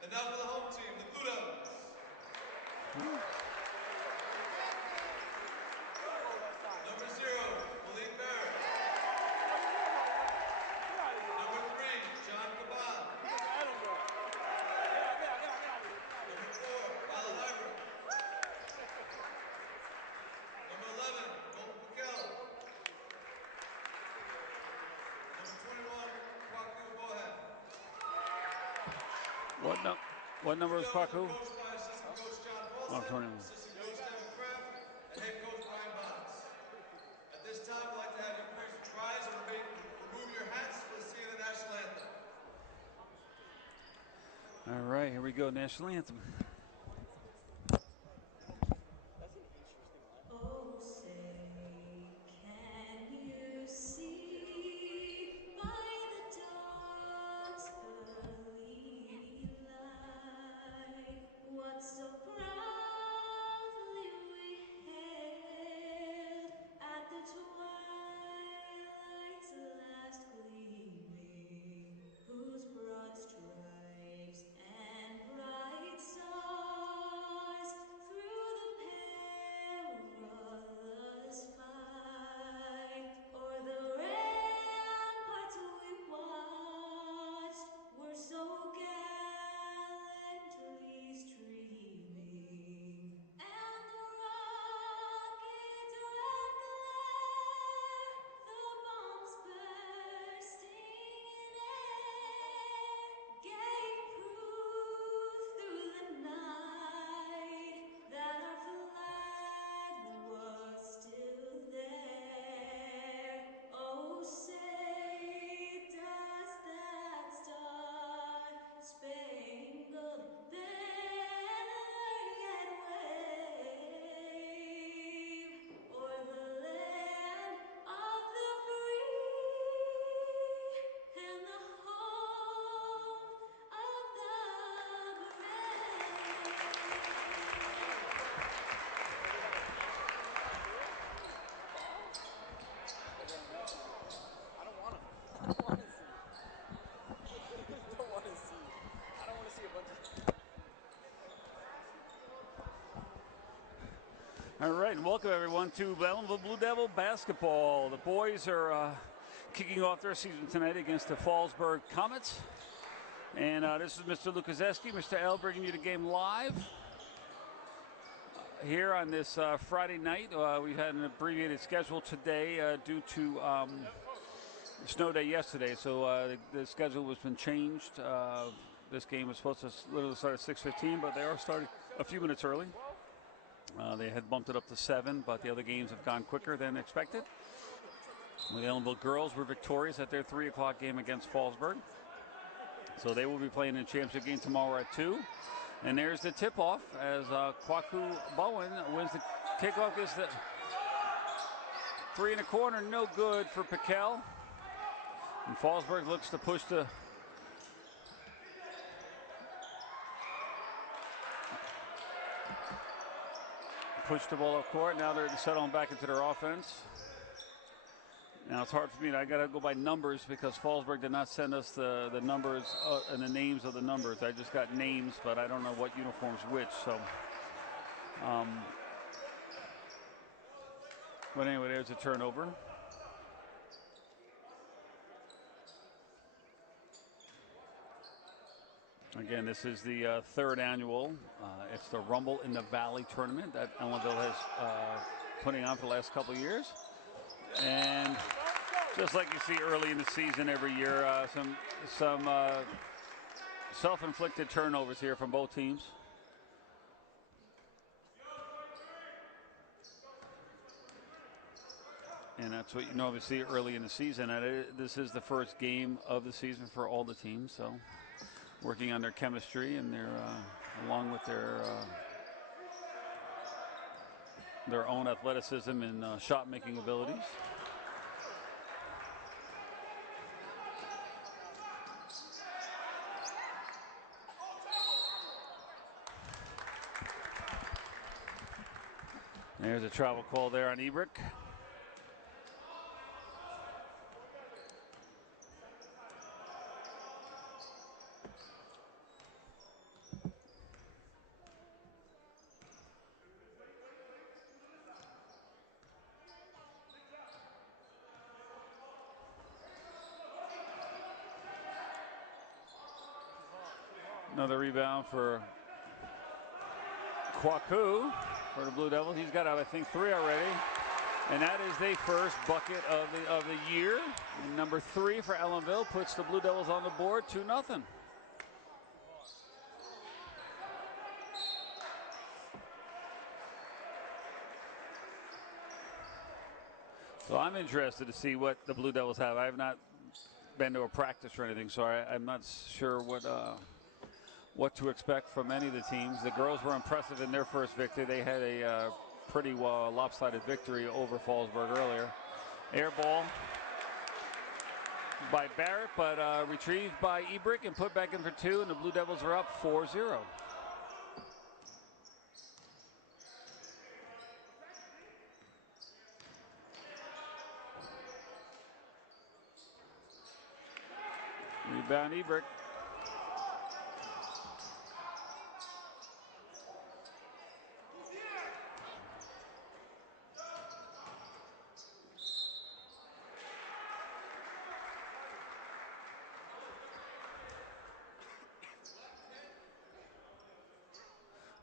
And now for the home team, the Blue Devils. Number 0, Malik Barrett. Number 3, John Caban. Number 4, Alan Ivor. Number 11, Colton Piquel. Number 21, Kwaku Bohan. What number is Kwaku? Coached by assistant coach John Paulson, assistant coach Devin Kraft, and head coach Brian Bonds. At this time, I'd like to have you please rise and remove your hats for the singing of the national anthem. All right, here we go, national anthem. Oh, say, can you see by the dawn's early light what so proudly we hailed at the twilight's last gleaming, whose broad stripes and bright stars through the perilous fight o'er the ramparts we watched were so gallantly streaming, and the rocket's red glare, the bombs bursting in air, gave proof through the night that our flag was still there. Oh, say, does that star-spangled banner yet wave o'er the land of the free and the home of the brave? I don't want to. I don't want to see. I don't want to see a bunch of. All right, and welcome everyone to Ellenville Blue Devil basketball. The boys are kicking off their season tonight against the Fallsburg Comets. And this is Mr. Lukaseski, Mr. L, bringing you the game live. Here on this Friday night, we had an abbreviated schedule today due to the snow day yesterday. So the schedule has been changed. This game was supposed to literally start at 6:15, but they are starting a few minutes early. They had bumped it up to 7, but the other games have gone quicker than expected. The Ellenville girls were victorious at their 3 o'clock game against Fallsburg. So they will be playing in the championship game tomorrow at 2. And there's the tip-off as Kwaku Bowen wins the kickoff. Gets the 3 in the corner, no good for Piquel. And Fallsburg looks to push the ball up court. Now they're settling back into their offense. Now it's hard for me. I got to go by numbers because Fallsburg did not send us the numbers and the names of the numbers. I just got names, but I don't know what uniform's which. So, but anyway, there's a turnover. Again, this is the third annual. It's the Rumble in the Valley tournament that Ellenville has putting on for the last couple of years. And just like you see early in the season every year, some self-inflicted turnovers here from both teams. And that's what you normally see early in the season. And this is the first game of the season for all the teams. So working on their chemistry and their along with their own athleticism and shot-making abilities. There's a travel call there on Ebrick. Another rebound for Kwaku for the Blue Devils. He's got, I think, 3 already. And that is the first bucket of the year. And number 3 for Ellenville puts the Blue Devils on the board, 2-0. So I'm interested to see what the Blue Devils have. I have not been to a practice or anything, so I'm not sure what to expect from any of the teams. The girls were impressive in their first victory. They had a pretty lopsided victory over Fallsburg earlier. Air ball by Barrett, but retrieved by Ebrick and put back in for 2, and the Blue Devils are up 4-0. Rebound Ebrick.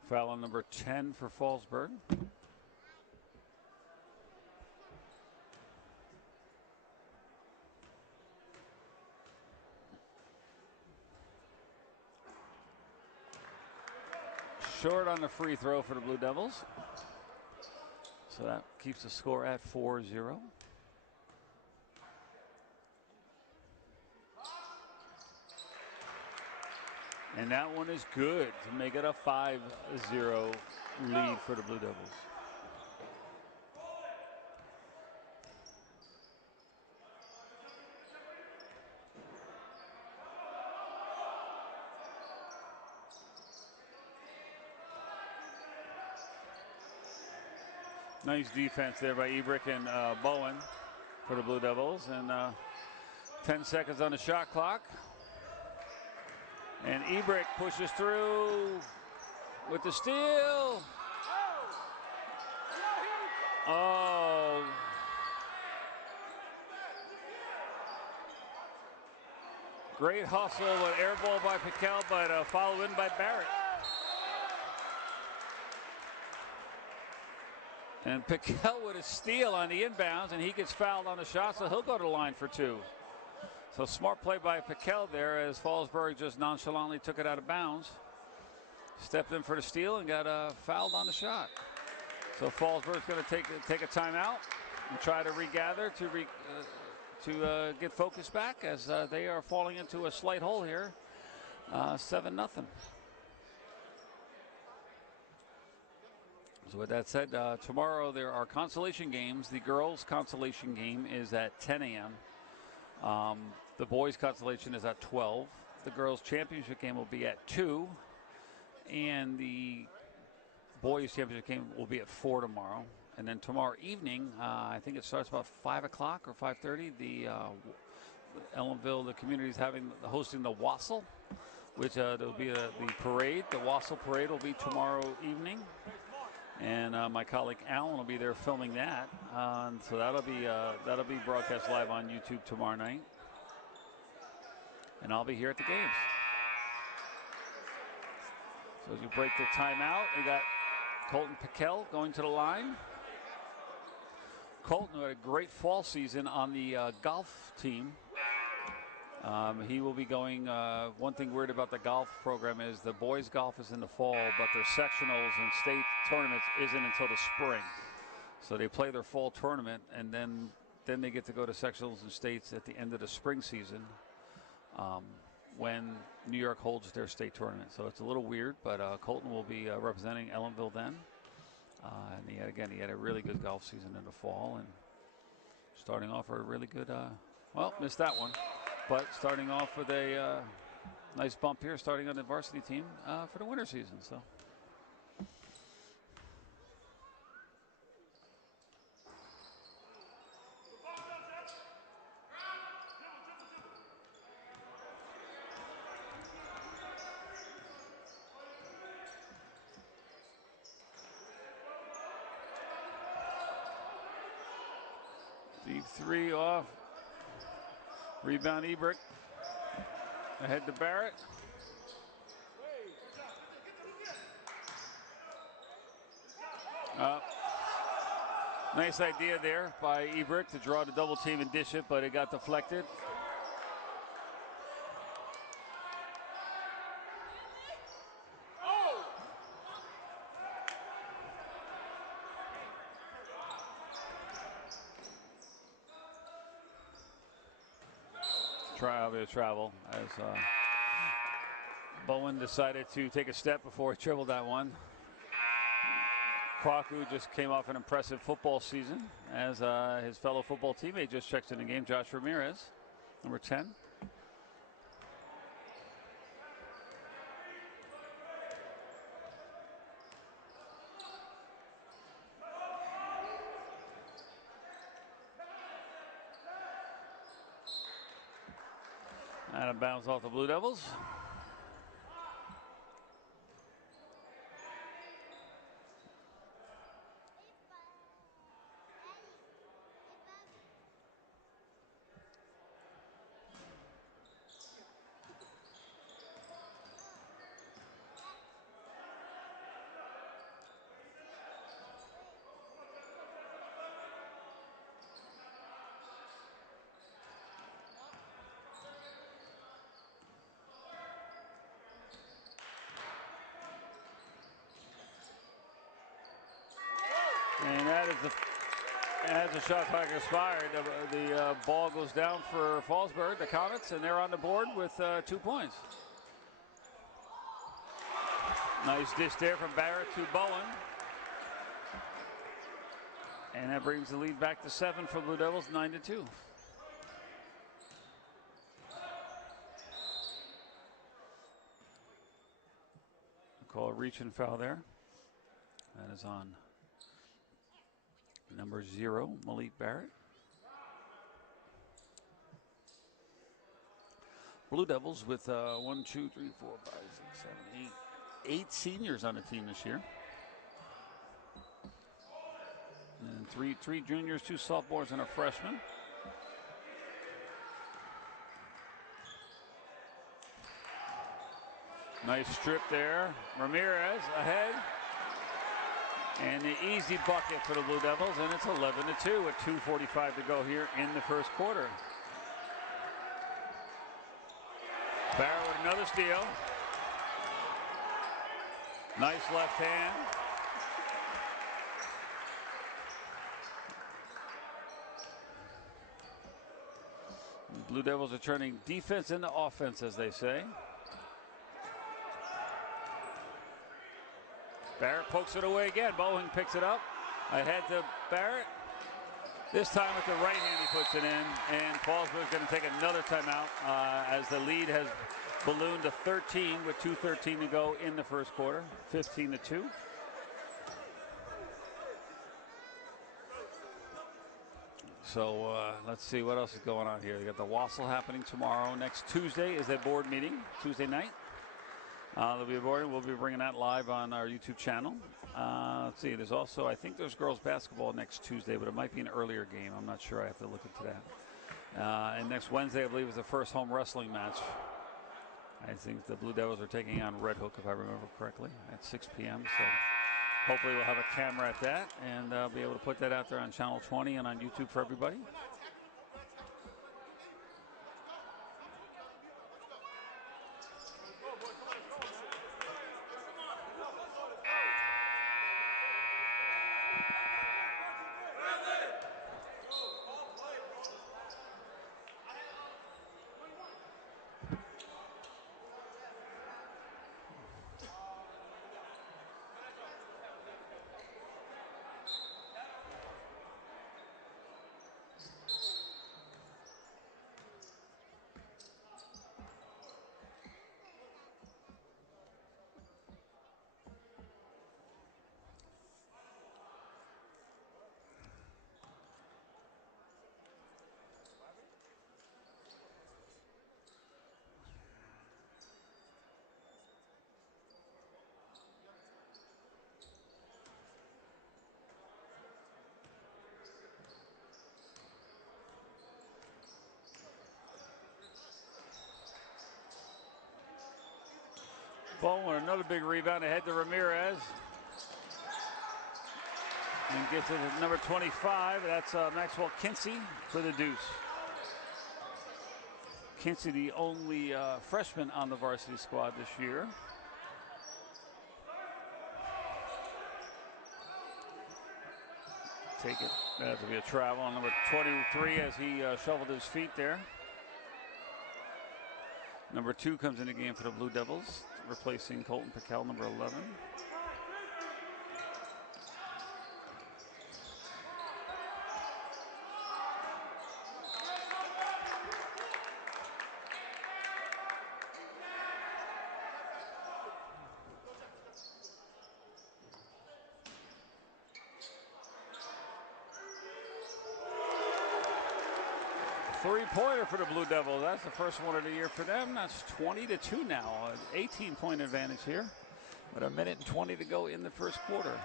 Foul on number 10 for Fallsburg. Short on the free throw for the Blue Devils. So that keeps the score at 4-0. And that one is good to make it a 5-0 lead for the Blue Devils. Nice defense there by Ebrick and Bowen for the Blue Devils. And 10 seconds on the shot clock. And Ebrick pushes through with the steal. Oh. Great hustle with air ball by Piquel, but foul in by Barrett. And Piquel with a steal on the inbounds, and he gets fouled on the shot, so he'll go to the line for 2. So smart play by Piquel there as Fallsburg just nonchalantly took it out of bounds. Stepped in for the steal and got fouled on the shot. So Fallsburg's going to take a timeout and try to regather to get focus back as they are falling into a slight hole here. 7-0. So with that said, tomorrow there are consolation games. The girls' consolation game is at 10 a.m. The boys' consolation is at 12. The girls' championship game will be at 2. And the boys' championship game will be at 4 tomorrow. And then tomorrow evening, I think it starts about 5 o'clock or 5:30. The Ellenville, the community is hosting the Wassail, which there will be the parade. The Wassail parade will be tomorrow evening. And my colleague Alan will be there filming that. So that'll be broadcast live on YouTube tomorrow night. And I'll be here at the games. So as we break the timeout, we got Colton Piquel going to the line. Colton, who had a great fall season on the golf team. He will be going, one thing weird about the golf program is the boys golf is in the fall, but their sectionals and state tournaments isn't until the spring. So they play their fall tournament, and then they get to go to sectionals and states at the end of the spring season when New York holds their state tournament. So it's a little weird, but Colton will be representing Ellenville then. And he had a really good golf season in the fall, and starting off a really good, missed that one. But starting off with a nice bump here, starting on the varsity team for the winter season. So Deep three off. Rebound Ebert. Ahead to Barrett. Nice idea there by Ebert to draw the double team and dish it, but it got deflected. Travel as Bowen decided to take a step before he dribbled that one. Kwaku just came off an impressive football season as his fellow football teammate just checks in the game, Josh Ramirez, number 10. And it bounced off the Blue Devils. And as the shot clock expired, the ball goes down for Fallsburg, the Comets, and they're on the board with 2 points. Nice dish there from Barrett to Bowen. And that brings the lead back to 7 for Blue Devils, 9-2. Call a reach and foul there. That is on number 0, Malik Barrett. Blue Devils with 1, 2, 3, 4, 5, 6, 7, 8. 8 seniors on the team this year. And three juniors, 2 sophomores, and a freshman. Nice strip there. Ramirez ahead. And the easy bucket for the Blue Devils, and it's 11-2 with 2:45 to go here in the first quarter. Barrett with another steal. Nice left hand. The Blue Devils are turning defense into offense, as they say. Barrett pokes it away again. Bowen picks it up. Ahead to Barrett. This time with the right hand he puts it in. And Fallsburg is going to take another timeout as the lead has ballooned to 13 with 2:13 to go in the first quarter. 15-2. So let's see what else is going on here. They got the Wassel happening tomorrow. Next Tuesday is their board meeting, Tuesday night. There'll be a board. We'll be bringing that live on our YouTube channel. Let's see. There's also, I think there's girls basketball next Tuesday, but it might be an earlier game. I'm not sure. I have to look into that. And next Wednesday, I believe, is the first home wrestling match. I think the Blue Devils are taking on Red Hook, if I remember correctly, at 6 p.m. So hopefully we'll have a camera at that and be able to put that out there on Channel 20 and on YouTube for everybody. Ball with another big rebound ahead to Ramirez. And gets it at number 25. That's Maxwell Kinsey for the deuce. Kinsey, the only freshman on the varsity squad this year. Take it. That will be a travel on number 23 as he shoveled his feet there. Number 2 comes in the game for the Blue Devils, replacing Colton Piquel, number 11. Three-pointer for the Blue Devils. That's the first one of the year for them. That's 20-2 now. An 18-point advantage here with a minute and 20 to go in the first quarter.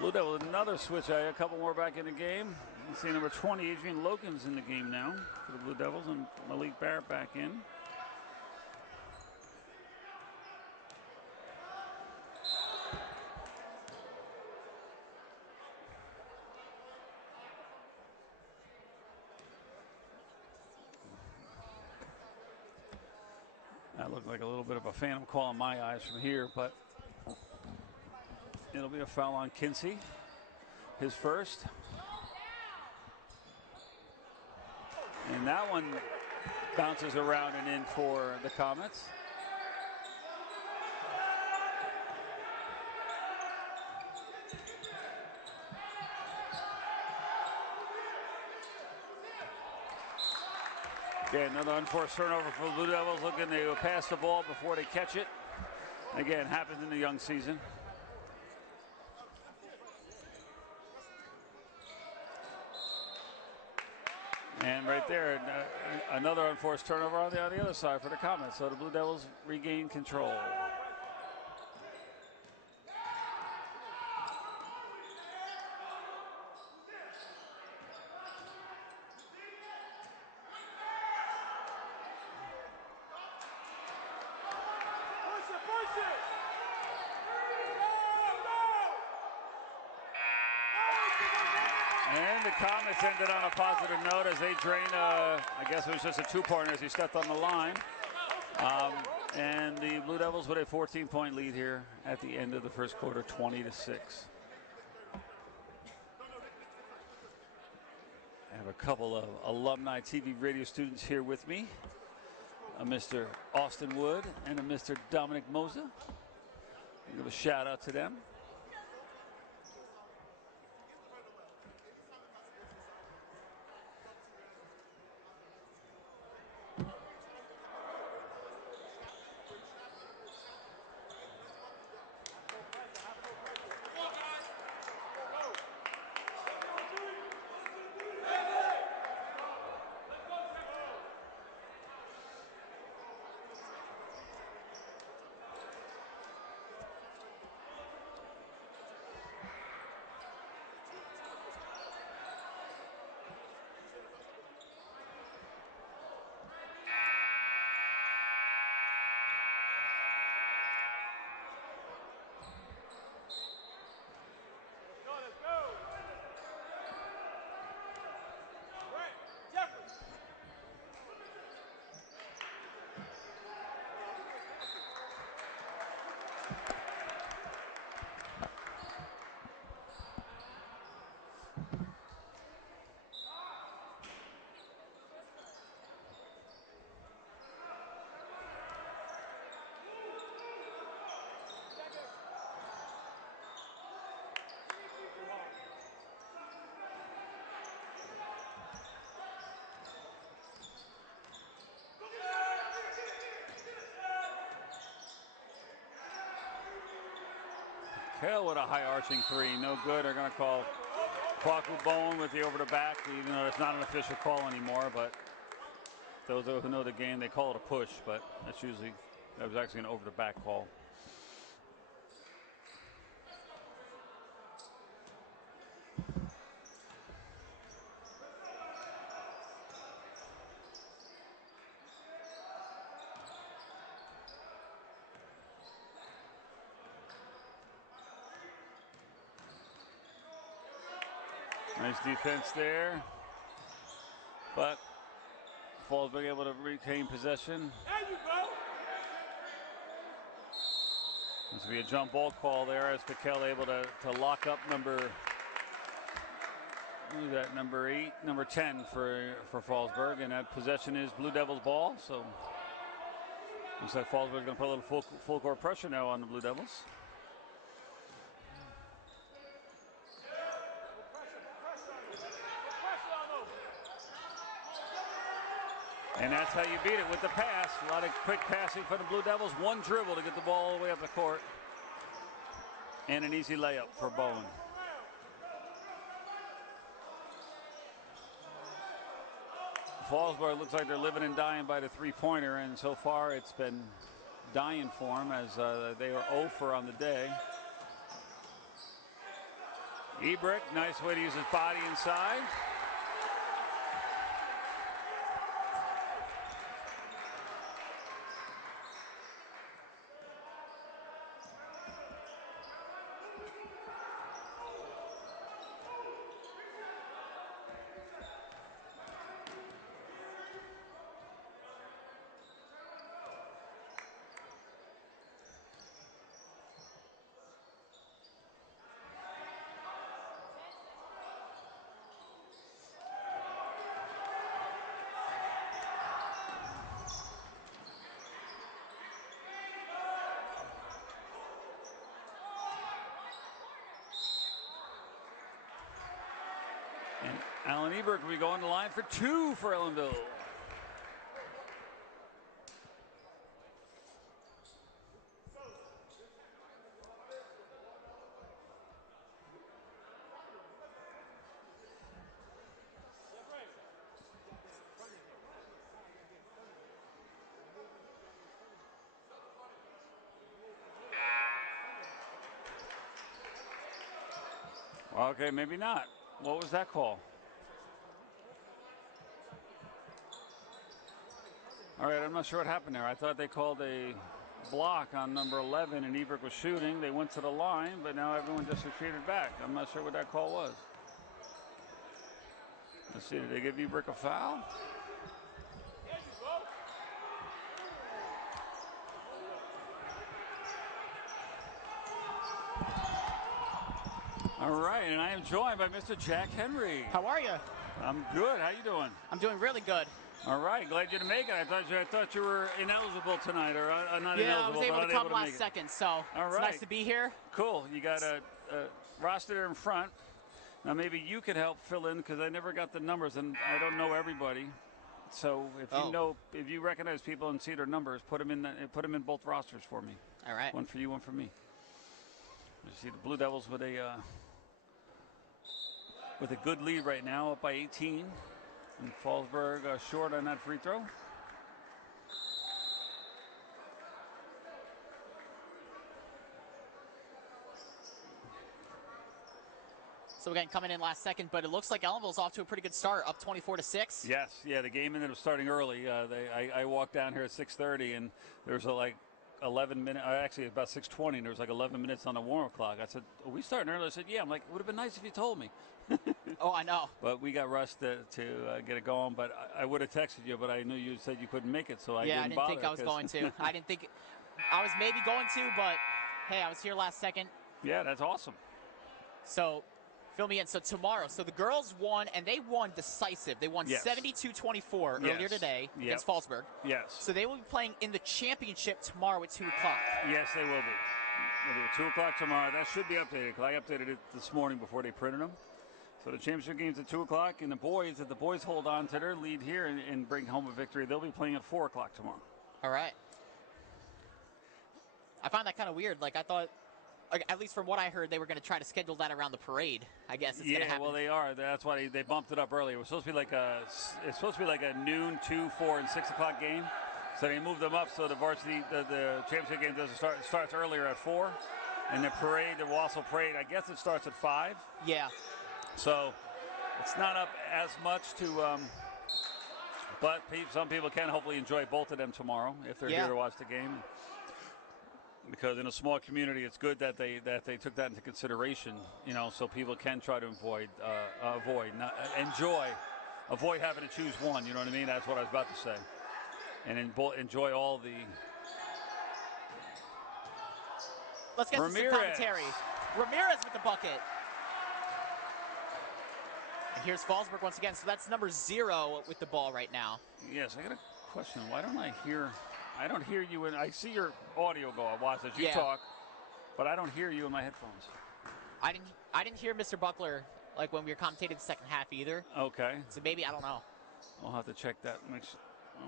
Blue Devils, another switch. A couple more back in the game. You can see number 20, Adrian Logan's in the game now for the Blue Devils, and Malik Barrett back in. That looked like a little bit of a phantom call in my eyes from here, but it'll be a foul on Kinsey, his first. And that one bounces around and in for the Comets. Okay, another unforced turnover for the Blue Devils, looking to pass the ball before they catch it. Again, happens in the young season. And right there, another unforced turnover on the other side for the Comets. So the Blue Devils regain control. And the Comets ended on a positive note as they drain, I guess it was just a two-pointer as he stepped on the line. And the Blue Devils with a 14-point lead here at the end of the first quarter, 20-6. I have a couple of alumni TV radio students here with me, a Mr. Austin Wood and a Mr. Dominic Mosa. Give a shout out to them. Hell with a high arching three. No good. They're going to call Kwaku Bowen with the over the back, even though it's not an official call anymore. But those who know the game, they call it a push, but that was actually an over the back call. Nice defense there, but Fallsburg able to retain possession. There you go. This will be a jump ball call there as Piquel able to lock up number 10 for Fallsburg, and that possession is Blue Devils ball. So looks like Fallsburg's going to put a little full court pressure now on the Blue Devils. And that's how you beat it, with the pass. A lot of quick passing for the Blue Devils. One dribble to get the ball all the way up the court. And an easy layup for Bowen. Fallsburg looks like they're living and dying by the three-pointer, and so far it's been dying for them as they are 0 for on the day. Ebrick, nice way to use his body inside. And Alan Ebrick will be going to the line for 2 for Ellenville. Okay, maybe not. What was that call? All right, I'm not sure what happened there. I thought they called a block on number 11 and Ebrick was shooting. They went to the line, but now everyone just retreated back. I'm not sure what that call was. Let's see, did they give Ebrick a foul? All right, and I am joined by Mr. Jack Henry. How are you? I'm good. How you doing? I'm doing really good. All right, glad you to make it. I thought you were ineligible tonight, or not Yeah, I ineligible, was able but to come unable to last make it. second, so All it's right. nice to be here. Cool. You got a roster there in front. Now maybe you could help fill in because I never got the numbers and I don't know everybody. So if you recognize people and see their numbers, put them in both rosters for me. All right. One for you, one for me. You see the Blue Devils with a good lead right now, up by 18. And Fallsburg short on that free throw. So again, coming in last second, but it looks like Ellenville's off to a pretty good start, up 24-6. Yes, yeah, the game ended up starting early. I walked down here at 6:30, and there was 11 minutes, actually about 6:20, and there was 11 minutes on the warm-up clock. I said, are we starting early? I said, yeah. I'm like, it would have been nice if you told me. Oh, I know. But we got rushed to get it going. But I would have texted you, but I knew you said you couldn't make it, so I didn't bother. I didn't think I was going to. I didn't think I was maybe going to, but hey, I was here last second. Yeah, that's awesome. So fill me in. So tomorrow, so the girls won, and they won decisive. They won Yes. 72-24 Yes. earlier today Yep. against Fallsburg. Yes. So they will be playing in the championship tomorrow at 2 o'clock. Yes, they will be. They'll be at 2 o'clock tomorrow. That should be updated because I updated it this morning before they printed them. So the championship game's at 2 o'clock, and if the boys hold on to their lead here and bring home a victory, they'll be playing at 4 o'clock tomorrow. All right. I find that kind of weird. Like, I thought at least from what I heard, they were going to try to schedule that around the parade. I guess it's going to happen. Well, they are. That's why they bumped it up earlier. It was supposed to be like it's supposed to be like a noon, 2, 4, and 6 o'clock game. So they moved them up so the varsity, the championship game doesn't start. It starts earlier at 4, and the parade, the Wausau parade, I guess it starts at 5. Yeah. So it's not up as much to. But some people can hopefully enjoy both of them tomorrow if they're here to watch the game. Because in a small community, it's good that they took that into consideration, so people can try to avoid having to choose one. You know what I mean? That's what I was about to say, and enjoy all the. Let's get to some commentary. Ramirez with the bucket, and here's Fallsburg once again. So that's number 0 with the ball right now. Yes, I got a question. Why don't I hear? I don't hear you, and I see your audio go. I watch as you talk, but I don't hear you in my headphones. I didn't hear Mr. Buckler like when we were commentating the second half either. Okay. So maybe I don't know. I'll have to check that.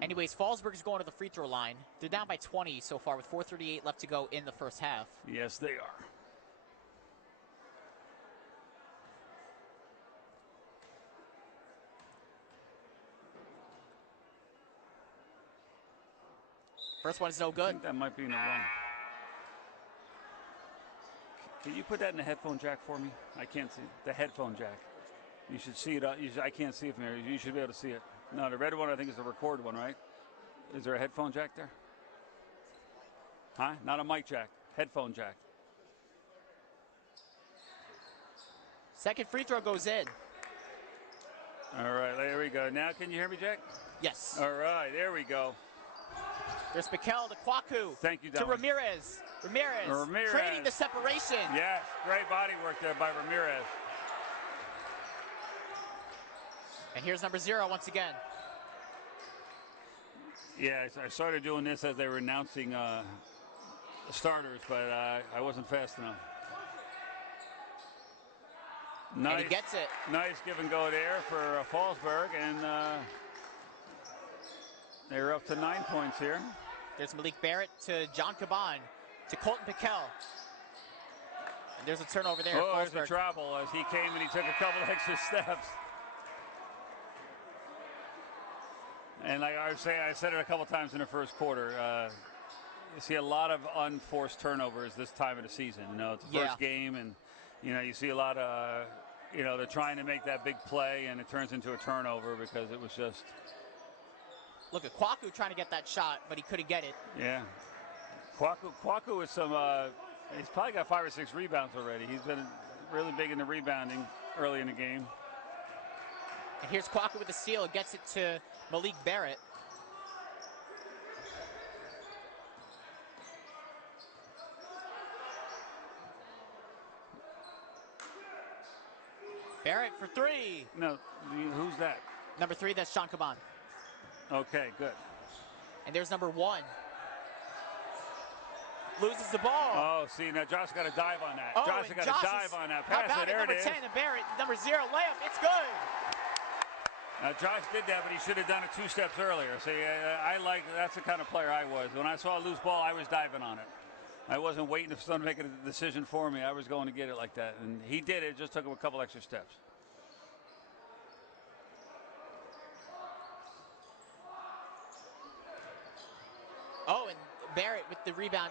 Anyways, Fallsburg is going to the free throw line. They're down by 20 so far with 4:38 left to go in the first half. Yes, they are. First one is no I good. think that might be in the wrong. Can you put that in the headphone jack for me? I can't see the headphone jack. You should see it. I can't see it from here. You should be able to see it. No, the red one I think is the record one, right? Is there a headphone jack there? Huh? Not a mic jack. Headphone jack. Second free throw goes in. All right, there we go. Now can you hear me, Jack? Yes. All right, there we go. There's Mikel to Kwaku. Thank you, to Dominic. Ramirez. Creating the separation. Yes, great body work there by Ramirez. And here's number 0 once again. Yeah, I started doing this as they were announcing the starters, but I wasn't fast enough. Nice, And he gets it. Nice give and go there for Fallsburg, and they're up to 9 points here. There's Malik Barrett to John Caban to Colton Piquel. And there's a turnover there. Oh, there's Fallsburg. a trouble as he came and he took a couple extra steps. And like I was saying, I said it a couple times in the first quarter. You see a lot of unforced turnovers this time of the season. It's the first game, and you see a lot of they're trying to make that big play, and it turns into a turnover because it was just. Look at Kwaku trying to get that shot, but he couldn't get it. Yeah, Kwaku with some. He's probably got 5 or 6 rebounds already. He's been really big in the rebounding early in the game. And here's Kwaku with the steal. Gets it to Malik Barrett. Barrett for 3. No, who's that? Number 3, that's Sean Caban. Okay, good. And there's number 1. Loses the ball. Oh, see, now Josh got to dive on that. Oh, Josh got to dive on that. How Pass about it, there number it is. 10 and Barrett, number 0 layup. It's good. Now, Josh did that, but he should have done it 2 steps earlier. See, that's the kind of player I was. When I saw a loose ball, I was diving on it. I wasn't waiting for someone to make a decision for me. I was going to get it like that. And he did it. Just took him a couple extra steps. Oh, and Barrett with the rebound.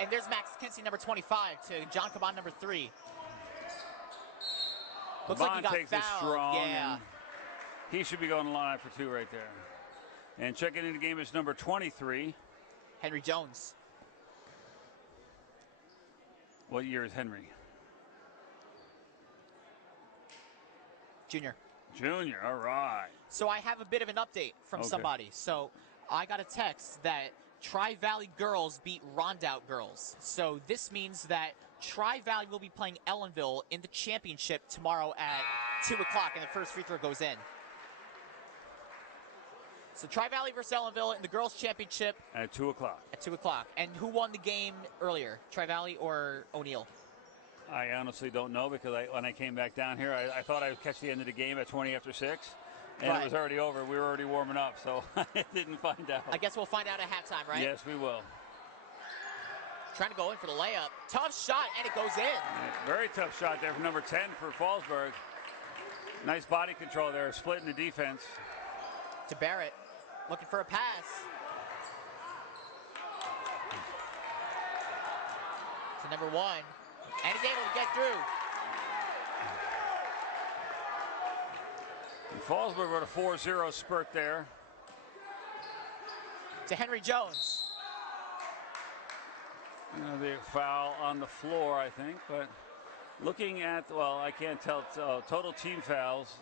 And there's Max Kinsey, number 25, to John Caban, number 3. Looks like he got takes it fouled. strong. Yeah. He should be going to line for 2 right there. And checking in the game is number 23. Henry Jones. What year is Henry? Junior. Junior, all right. So I have a bit of an update from somebody. So I got a text that Tri-Valley girls beat Rondout girls. So this means that Tri-Valley will be playing Ellenville in the championship tomorrow at 2 o'clock, and the first free throw goes in. So Tri-Valley versus Ellenville in the girls' championship. At 2 o'clock. At 2 o'clock. And who won the game earlier, Tri-Valley or O'Neill? I honestly don't know because when I came back down here, I thought I would catch the end of the game at 20 after 6. And it was already over. We were already warming up, so I didn't find out. I guess we'll find out at halftime, right? Yes, we will. Trying to go in for the layup. Tough shot, and it goes in. Very tough shot there from number 10 for Fallsburg. Nice body control there, splitting the defense. To Barrett, looking for a pass. To number 1, and he's able to get through. And Fallsburg with a 4-0 spurt there. To Henry Jones. Gonna be a foul on the floor, I think, but looking at, well, I can't tell, total team fouls.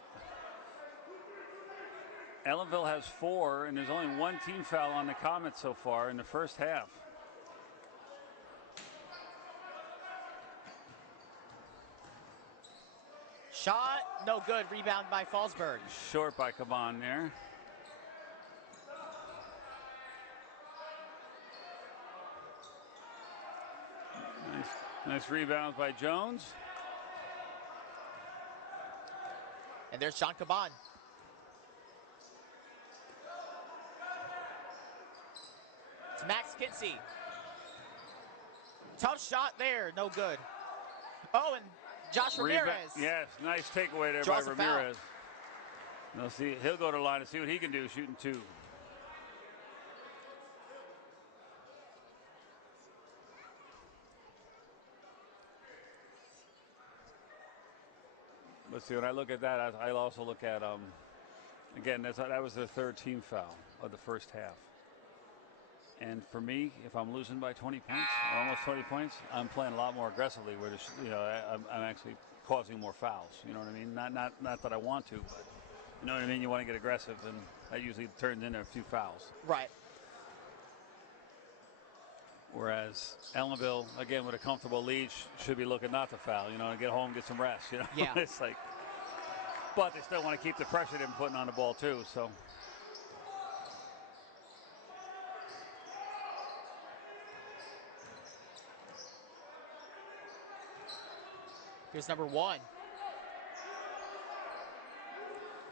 Ellenville has 4, and there's only 1 team foul on the Comets so far in the first half. Shot, no good. Rebound by Fallsburg. Short by Caban there. Nice rebounds by Jones. And there's John Caban. To Max Kinsey. Tough shot there, no good. Oh, and Josh Ramirez. Yes, nice takeaway there Draws by a foul. Ramirez. Now see, he'll go to the line to see what he can do, shooting 2. Let's see, when I look at that, I also look at, again, that was their 3rd team foul of the first half. And for me, if I'm losing by 20 points, or almost 20 points, I'm playing a lot more aggressively, where I'm actually causing more fouls. You know what I mean? Not that I want to, but you know what I mean? You want to get aggressive, and that usually turns into a few fouls. Right. Whereas Ellenville, again, with a comfortable lead, should be looking not to foul, you know, and get home, get some rest, you know? Yeah. It's like, but they still want to keep the pressure they've been putting on the ball, too, so. Here's number 1.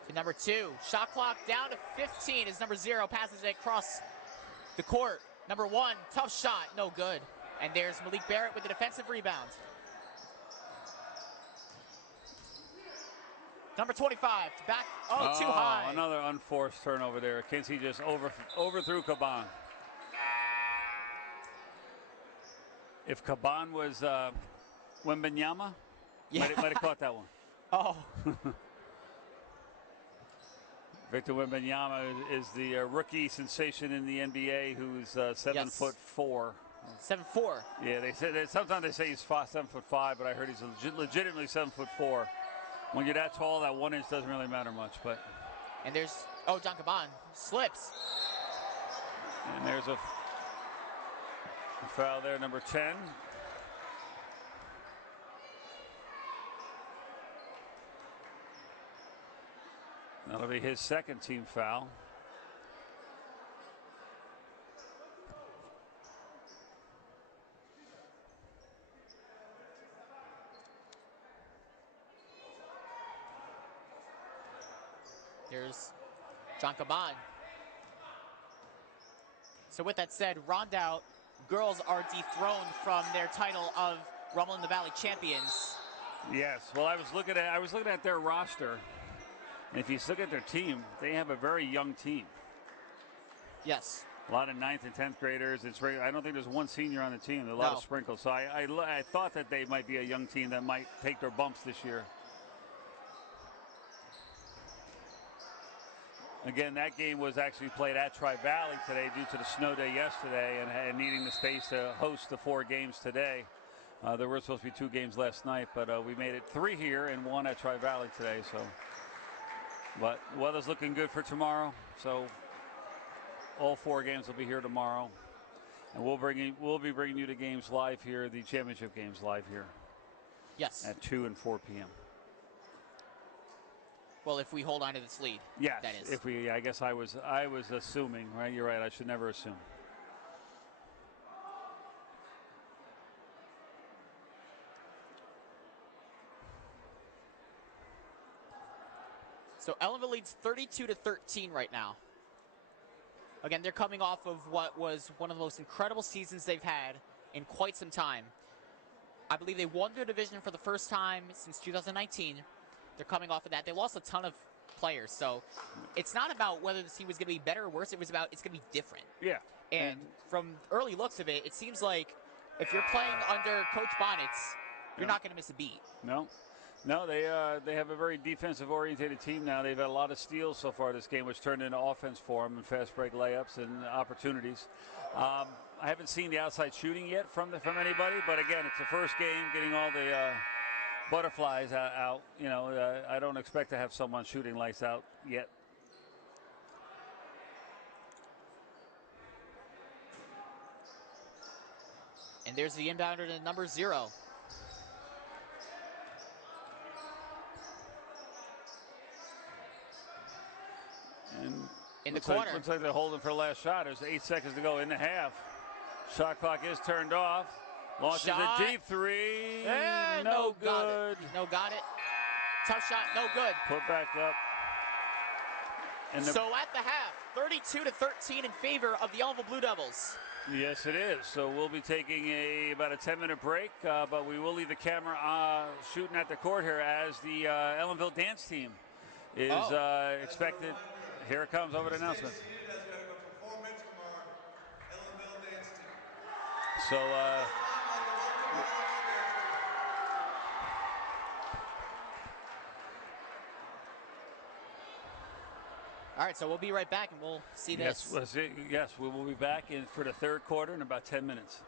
To number 2. Shot clock down to 15 as number 0 passes it across the court. Number 1, tough shot, no good. And there's Malik Barrett with the defensive rebound. Number 25, back, too high. Another unforced turnover there. Kinsey just overthrew Caban. If Caban was Wembanyama, Yeah. might have caught that one. Oh, Victor Wembanyama is the rookie sensation in the NBA, who's 7'4". 7'4". Yeah, they said sometimes they say he's 7'5", but I heard he's legitimately 7'4". When you're that tall, that 1 inch doesn't really matter much. But and there's, John Caban slips. and there's a foul there, number 10. That'll be his 2nd team foul. There's John Caban. So with that said, Rondout girls are dethroned from their title of Rumble in the Valley champions. Yes. Well, I was looking at their roster, and if you look at their team, they have a very young team. Yes. A lot of 9th and 10th graders. I don't think there's one senior on the team. There's a lot of sprinkles. So I thought that they might be a young team that might take their bumps this year. Again, that game was actually played at Tri-Valley today due to the snow day yesterday and needing the space to host the 4 games today. There were supposed to be 2 games last night, but we made it 3 here and 1 at Tri-Valley today. So, but weather's looking good for tomorrow. So all 4 games will be here tomorrow, and we'll be bringing you the games live here, the championship games live here. Yes. At 2 and 4 p.m. Well, if we hold on to this lead. Yes. That is. If we, I guess I was assuming, right? You're right. I should never assume. So Ellenville leads 32-13 right now. Again, they're coming off of what was one of the most incredible seasons they've had in quite some time. I believe they won their division for the first time since 2019. They're coming off of that. They lost a ton of players, so it's not about whether the team was going to be better or worse. It was about it's going to be different. Yeah. And from early looks of it, it seems like if you're playing under Coach Bonnets, you're not going to miss a beat. No, they have a very defensive-oriented team now. They've had a lot of steals so far this game, which turned into offense for them and fast break layups and opportunities. I haven't seen the outside shooting yet from anybody, but again, it's the first game, getting all the butterflies out. You know, I don't expect to have someone shooting lights out yet. And there's the inbounder to number 0. And in the corner. Looks like they're holding for the last shot. There's 8 seconds to go in the half. Shot clock is turned off. Launches Shot. a deep three. No good. Got it. No got it. Tough shot. No good. Put back up. And So at the half, 32-13 in favor of the Ellenville Blue Devils. Yes, it is. So we'll be taking about a 10-minute break, but we will leave the camera shooting at the court here as the Ellenville dance team is expected. Here it comes over the announcement. So all right, so we'll be right back and we'll see this. yes, we will be back in for the third quarter in about 10 minutes.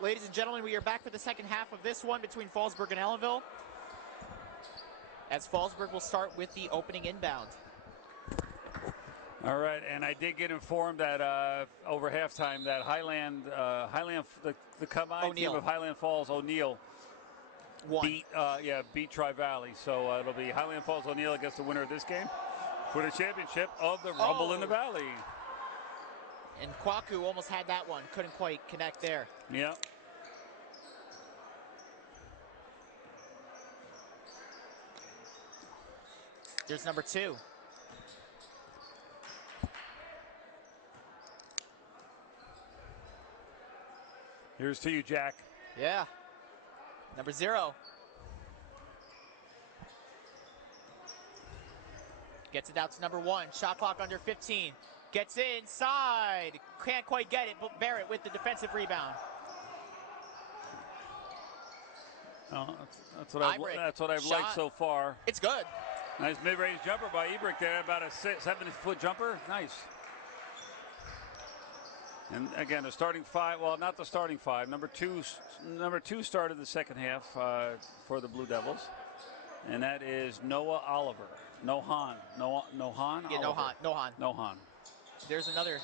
ladies and gentlemen, we are back for the second half of this one between Fallsburg and Ellenville. As Fallsburg will start with the opening inbound. All right, and I did get informed that over halftime that the combined team of Highland Falls O'Neill beat Tri-Valley. So it'll be Highland Falls O'Neill against the winner of this game for the championship of the Rumble in the Valley. And Kwaku almost had that one. Couldn't quite connect there. Yeah. There's number 2. Here's to you, Jack. Yeah. Number 0. Gets it out to number 1. Shot clock under 15. Gets inside. Can't quite get it, but Barrett with the defensive rebound. Oh, that's what I've liked so far. It's good. Nice mid-range jumper by Ebrick there, about a 7-foot jumper. Nice. And again, the starting 5. Well, not the starting 5. Number two started the second half for the Blue Devils, and that is Noah Oliver. Nohan. Yeah, Oliver. Nohan. There's another.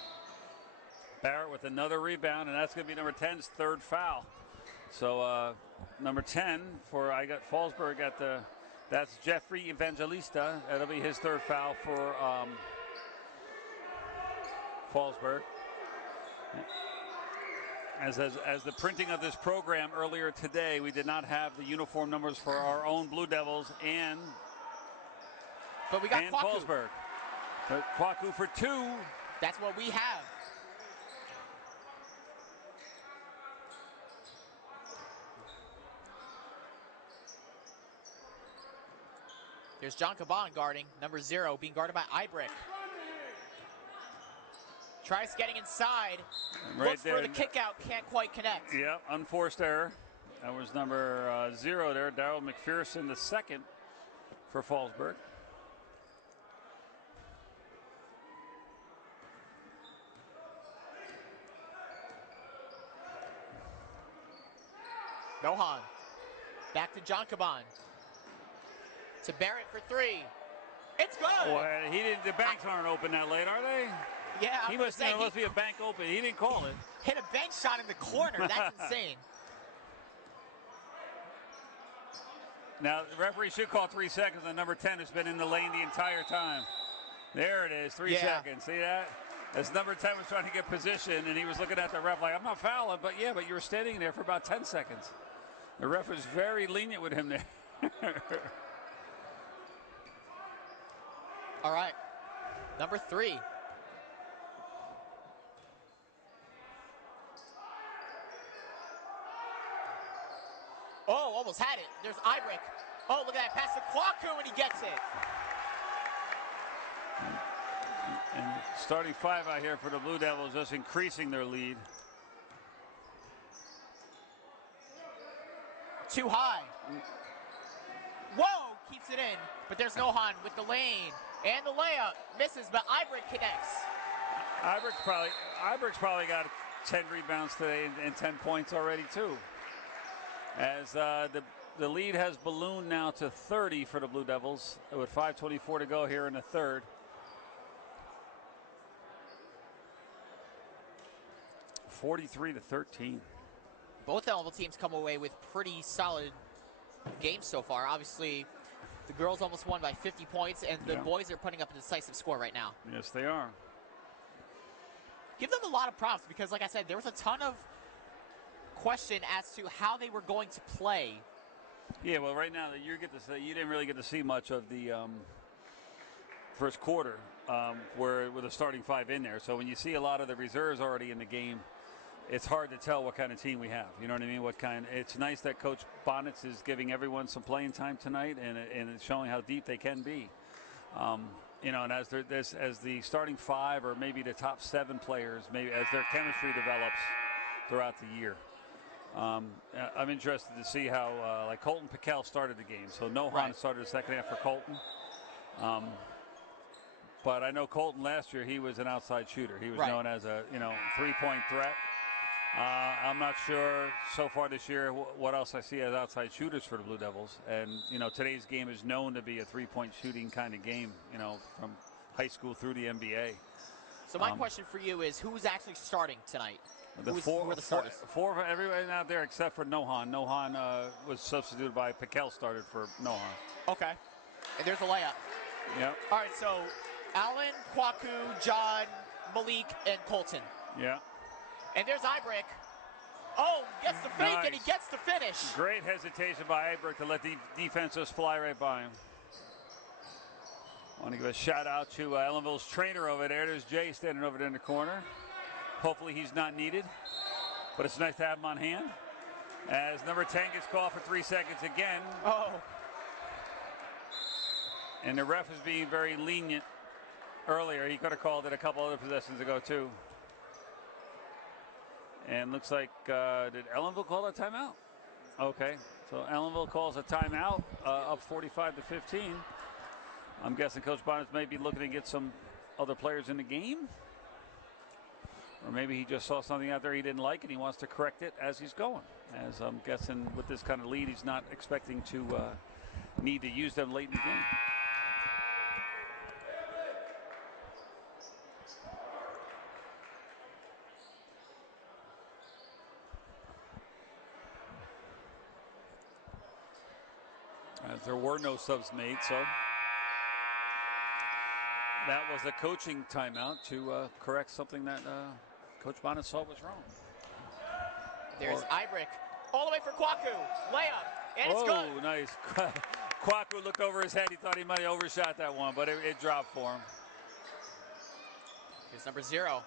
Barrett with another rebound, and that's going to be number 10's third foul. So number 10 for Fallsburg at the. That's Jeffrey Evangelista. That'll be his third foul for Fallsburg. As the printing of this program earlier today, we did not have the uniform numbers for our own Blue Devils but we got Kwaku. Fallsburg. But Kwaku for 2. That's what we have. There's John Caban guarding, number 0, being guarded by Ibrick. Tries getting inside. Looks for the kick out, can't quite connect. Yeah, unforced error. That was number 0 there, Darryl McPherson, the second for Fallsburg. Nohan. Back to John Caban. To Barrett for 3. It's good. Boy, the banks aren't open that late, are they? Yeah, He must be a bank open. He didn't call it. Hit a bank shot in the corner. That's insane. Now, the referee should call 3 seconds, and number 10 has been in the lane the entire time. There it is, 3 seconds. See that? As number 10 was trying to get position, and he was looking at the ref like, I'm not fouling, but you were standing there for about 10 seconds. The ref was very lenient with him there. All right, number 3. Oh, almost had it. There's Ibrick. Oh, look at that. Pass to Kwaku, and he gets it. And starting 5 out here for the Blue Devils, just increasing their lead. Too high. Whoa, keeps it in. But there's Nohan with the lane. And the layup. Misses, but Ibrick connects. Ibrick's probably got 10 rebounds today and 10 points already, too. As the lead has ballooned now to 30 for the Blue Devils with 5:24 to go here in the third. 43-13. Both Ellenville teams come away with pretty solid games so far. Obviously, the girls almost won by 50 points, and the boys are putting up a decisive score right now. Yes, they are. Give them a lot of props because, like I said, there was a ton of question as to how they were going to play. Yeah, well, right now you didn't really get to see much of the first quarter with a starting 5 in there. So when you see a lot of the reserves already in the game, it's hard to tell what kind of team we have. You know what I mean? It's nice that Coach Bonnets is giving everyone some playing time tonight and it's showing how deep they can be. And as the starting 5 or maybe the top 7 players, maybe as their chemistry develops throughout the year. I'm interested to see how like Colton Piquel started the game. So Nohan started the second half for Colton. But I know Colton last year, he was an outside shooter. He was known as a 3-point threat. I'm not sure so far this year what else I see as outside shooters for the Blue Devils. And, today's game is known to be a three-point shooting kind of game, from high school through the NBA. So my question for you is, who's actually starting tonight? Who are the starters? Four of everybody out there except for Nohan. Nohan was substituted by Piquel, started for Nohan. Okay. And there's a layup. Yep. All right, so Allen, Kwaku, John, Malik, and Colton. Yeah. And there's Ibrick. Oh, gets the fake, and he gets the finish. Great hesitation by Ibrick to let the defense just fly right by him. I want to give a shout out to Ellenville's trainer over there. There's Jay standing over there in the corner. Hopefully he's not needed, but it's nice to have him on hand. As number 10 gets called for 3 seconds again. Oh. And the ref is being very lenient earlier. He could have called it a couple other possessions ago too. And looks like, did Ellenville call that timeout? Okay, so Ellenville calls a timeout, up 45-15. I'm guessing Coach Bonnet may be looking to get some other players in the game. Or maybe he just saw something out there he didn't like and he wants to correct it as he's going. As I'm guessing with this kind of lead, he's not expecting to need to use them late in the game. As there were no subs made, so that was a coaching timeout to correct something that Coach Bonnet saw was wrong. There's Ibrick, all the way for Kwaku, layup, and it's good. Oh, nice. Kwaku looked over his head. He thought he might have overshot that one, but it dropped for him. Here's number 0.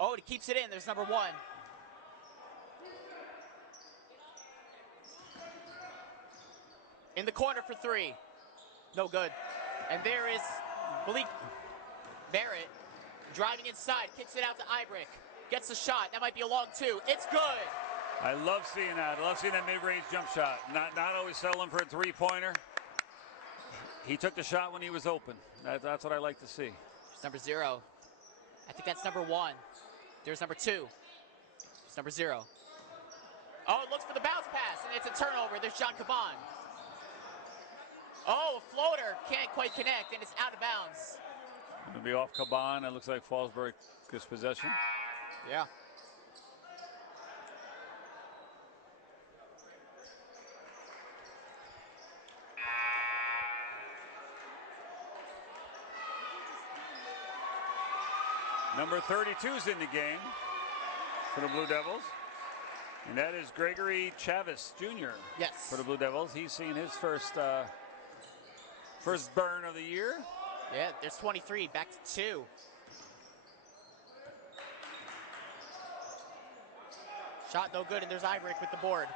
Oh, he keeps it in. There's number 1. In the corner for 3. No good. And there is Malik Barrett driving inside, kicks it out to Ibrick. Gets the shot. That might be a long 2. It's good. I love seeing that. I love seeing that mid-range jump shot. Not always settling for a three-pointer. He took the shot when he was open. That's what I like to see. There's number 0. I think that's number 1. There's number 2. There's number 0. Oh, it looks for the bounce pass, and it's a turnover. There's John Caban. Oh, a floater. Can't quite connect, and it's out of bounds. It'll be off Caban. It looks like Fallsburg gets possession. Yeah. Number 32's in the game for the Blue Devils. And that is Gregory Chavez Jr. Yes. For the Blue Devils. He's seen his first burn of the year. Yeah, there's 23, back to 2. Shot no good, and there's Ibrick with the board.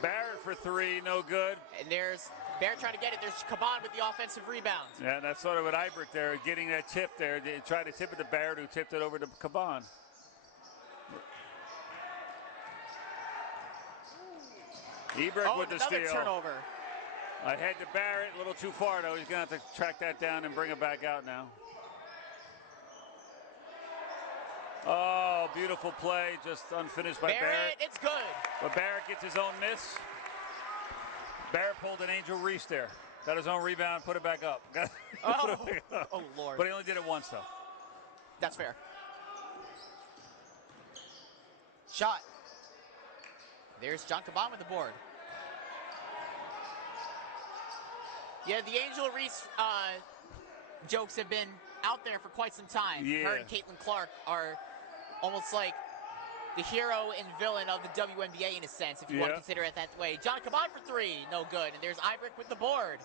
Barrett for 3, no good. And there's Barrett trying to get it. There's Caban with the offensive rebound. Yeah, that's sort of what Ibrick there, getting that tip there. They tried to tip it to Barrett, who tipped it over to Caban. Ibrick with the steal. Another turnover. Ahead to Barrett, a little too far though. He's gonna have to track that down and bring it back out now. Oh, beautiful play, just unfinished by Barrett. It's good. But Barrett gets his own miss. Barrett pulled an Angel Reese there. Got his own rebound, put it back up. Oh, Lord. But he only did it once though. That's fair. Shot. There's John Caban with the board. Yeah, the Angel Reese jokes have been out there for quite some time. Yeah. Her and Caitlin Clark are almost like the hero and villain of the WNBA in a sense, if you want to consider it that way. John Caban for 3, no good. And there's Ibrick with the board.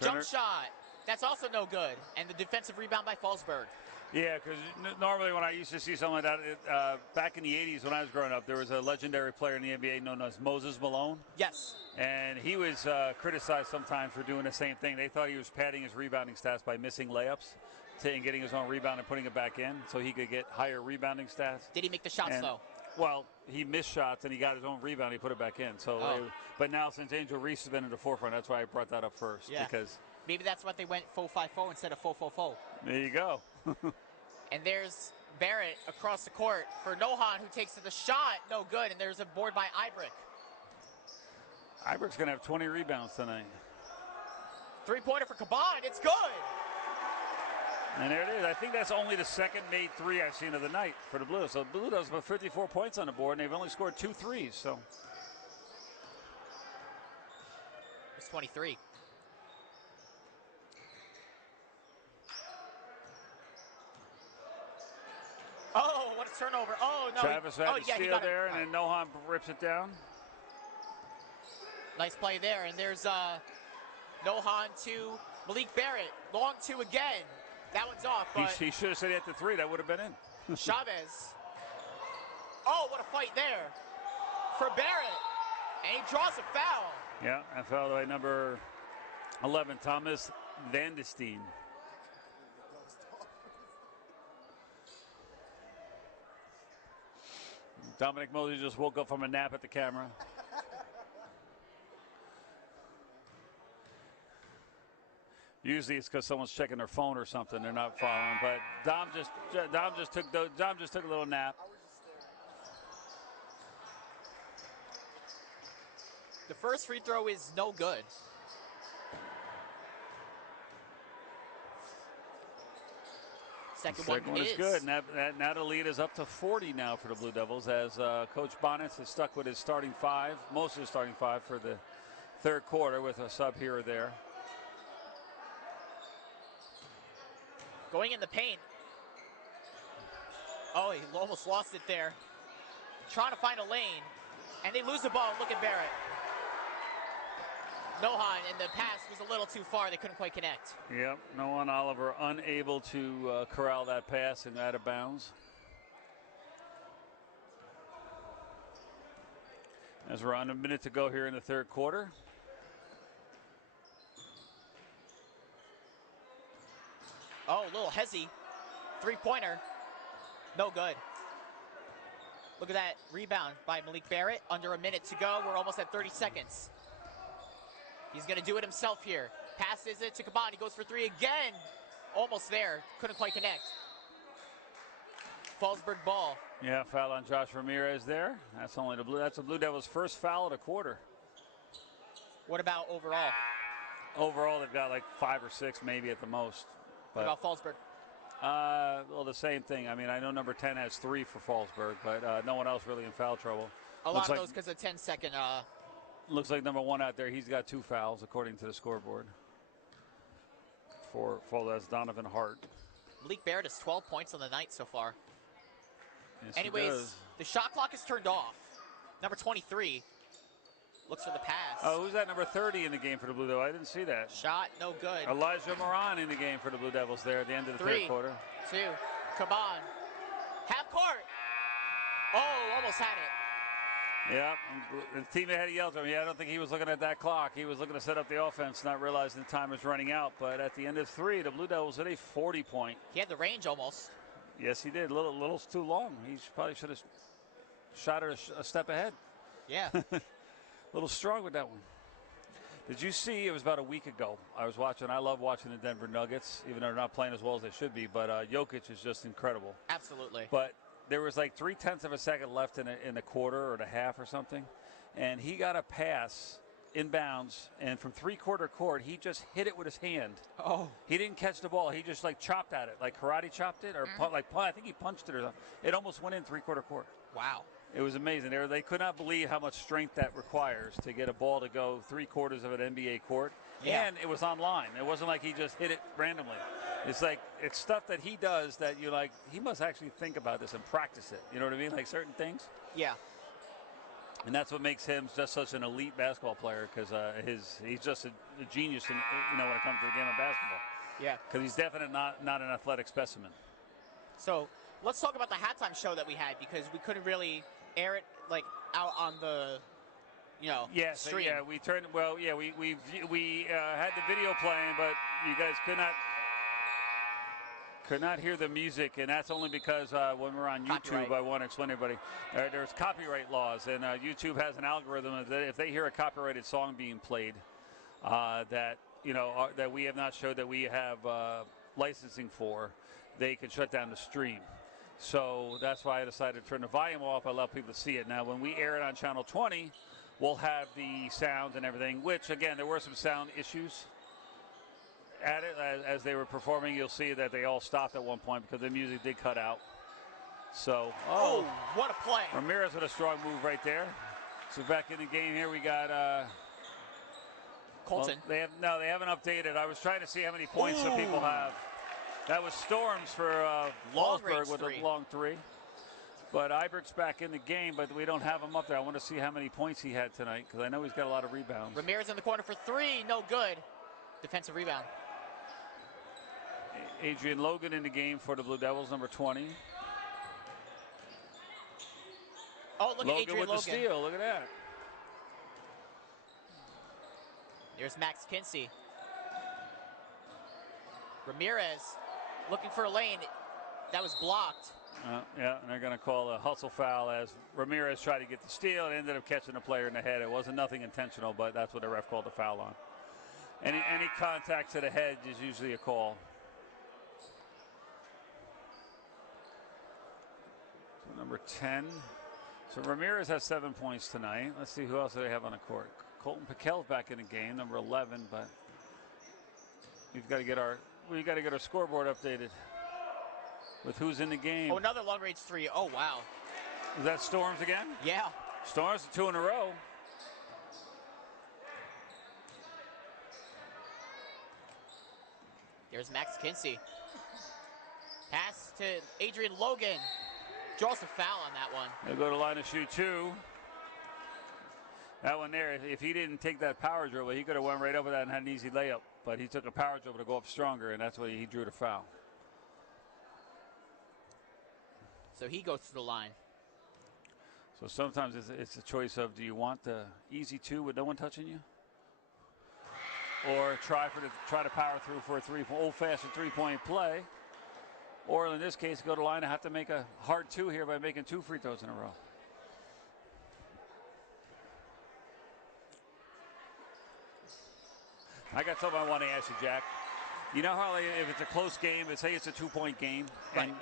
Jump shot. That's also no good. And the defensive rebound by Fallsburg. Yeah, because normally when I used to see something like that, back in the 80s when I was growing up, there was a legendary player in the NBA known as Moses Malone. Yes. And he was criticized sometimes for doing the same thing. They thought he was padding his rebounding stats by missing layups and getting his own rebound and putting it back in so he could get higher rebounding stats. Did he make the shots, though? Well, he missed shots and he got his own rebound. He put it back in. So, but now since Angel Reese has been in the forefront, that's why I brought that up first. Yeah. Because Maybe that's what they went 4-5-4 instead of 4-4-4. There you go. And there's Barrett across the court for Nohan, who takes the shot. No good. And there's a board by Ibrick. Ibrick's going to have 20 rebounds tonight. Three-pointer for Caban. It's good. And there it is. I think that's only the second made three I've seen of the night for the Blues. So the Blue Devils have 54 points on the board, and they've only scored 2 threes. So it's 23. Oh, what a turnover. Oh, no. Travis had to steal there, and then Nohan rips it down. Nice play there. And there's Nohan to Malik Barrett. Long two again. That one's off, but he should have said he had the three. That would have been in. Chavez. Oh, what a fight there for Barrett. And he draws a foul. Yeah, and foul by number 11, Thomas Vandestein. Dominic Mosley just woke up from a nap at the camera. Usually it's because someone's checking their phone or something. They're not following. But Dom just took a little nap. The first free throw is no good. Second one is good. Now the lead is up to 40 now for the Blue Devils as Coach Bonnets is stuck with his starting five, most of his starting five for the third quarter with a sub here or there. Going in the paint. Oh, he almost lost it there. Trying to find a lane. And they lose the ball. Look at Barrett. Nohan, and the pass was a little too far. They couldn't quite connect. Yep, Nohan Oliver unable to corral that pass and out of bounds. As we're on a minute to go here in the third quarter. Oh, a little hezzy. Three-pointer. No good. Look at that rebound by Malik Barrett. Under a minute to go. We're almost at 30 seconds. He's going to do it himself here. Passes it to Caban. He goes for three again. Almost there. Couldn't quite connect. Fallsburg ball. Yeah, foul on Josh Ramirez there. That's the Blue Devils' first foul of the quarter. What about overall? Overall, they've got like 5 or 6 maybe at the most. What about Fallsburg? Well, the same thing. I mean, I know number 10 has 3 for Fallsburg, but no one else really in foul trouble. A lot of those because of 10-second. Looks like number 1 out there, he's got 2 fouls according to the scoreboard. For that's Donovan Hart. Malik Barrett has 12 points on the night so far. Yes, anyways, the shot clock is turned off. Number 23 looks for the pass. Oh, who's that number 30 in the game for the Blue Devils? I didn't see that. Shot, no good. Elijah Moran in the game for the Blue Devils there at the end of the third quarter. 3, 2, Caban. Half court. Oh, almost had it. Yeah, the teammate had to yell to him. Yeah, I don't think he was looking at that clock. He was looking to set up the offense, not realizing the time was running out. But at the end of 3, the Blue Devils hit a 40-point. He had the range almost. Yes, he did. A little too long. He probably should have shot it a step ahead. Yeah. A little strong with that one. Did you see, it was about a week ago, I love watching the Denver Nuggets, even though they're not playing as well as they should be, but Jokic is just incredible. Absolutely. But there was like 0.3 of a second left in the quarter or the half or something, and he got a pass inbounds, and from three-quarter court, he just hit it with his hand. Oh. He didn't catch the ball. He just like chopped at it, like karate chopped it, or I think he punched it or something. It almost went in three-quarter court. Wow. It was amazing. They could not believe how much strength that requires to get a ball to go 3/4 of an NBA court. Yeah. And it was online. It wasn't like he just hit it randomly. It's stuff that he does that you're like, he must actually think about this and practice it. You know what I mean? Like certain things. Yeah. And that's what makes him just such an elite basketball player, because he's just a genius when it comes to the game of basketball. Yeah. Because he's definitely not an athletic specimen. So let's talk about the halftime show that we had, because we couldn't really air it like out on the stream. Yeah, we turned. Well, yeah, we had the video playing, but you guys could not hear the music, and that's only because when we're on YouTube, Copyright. I want to explain to everybody, there's copyright laws, and YouTube has an algorithm that if they hear a copyrighted song being played, that that we have not showed that we have licensing for, they can shut down the stream. So that's why I decided to turn the volume off. I allow people to see it. Now, when we air it on Channel 20, we'll have the sounds and everything, which, again, there were some sound issues at it. As they were performing, you'll see that they all stopped at one point because the music did cut out. So, Oh, what a play. Ramirez with a strong move right there. So back in the game here, we got Colton. Well, they haven't updated. I was trying to see how many points some people have. That was Storms for Fallsburg with a long three. But Ibrick's back in the game, but we don't have him up there. I want to see how many points he had tonight because I know he's got a lot of rebounds. Ramirez in the corner for three, no good. Defensive rebound. Adrian Logan in the game for the Blue Devils, number 20. Oh, look at Adrian with Logan. The steal. Look at that. There's Max Kinsey. Ramirez looking for a lane. That was blocked. Yeah, and they're going to call a hustle foul as Ramirez tried to get the steal and ended up catching the player in the head. It wasn't nothing intentional, but that's what the ref called the foul on. Any contact to the head is usually a call. So number 10. So Ramirez has 7 points tonight. Let's see who else do they have on the court. Colton Piquel's back in the game, number 11, but we've got to get our scoreboard updated with who's in the game. Oh, another long range three. Oh, wow. Is that Storms again? Yeah. Storms, 2 in a row. There's Max Kinsey. Pass to Adrian Logan. Draws the foul on that one. They'll go to line of shoot 2. That one there, if he didn't take that power dribble, he could have went right over that and had an easy layup. But he took a power dribble to go up stronger, and that's why he drew the foul. So he goes to the line. So sometimes it's a choice of, do you want the easy 2 with no one touching you? Or try to power through for a old-fashioned three-point play. Or in this case, go to line and have to make a hard 2 here by making 2 free throws in a row. I got something I want to ask you, Jack. You know how if it's a close game, say it's a 2-point game, right.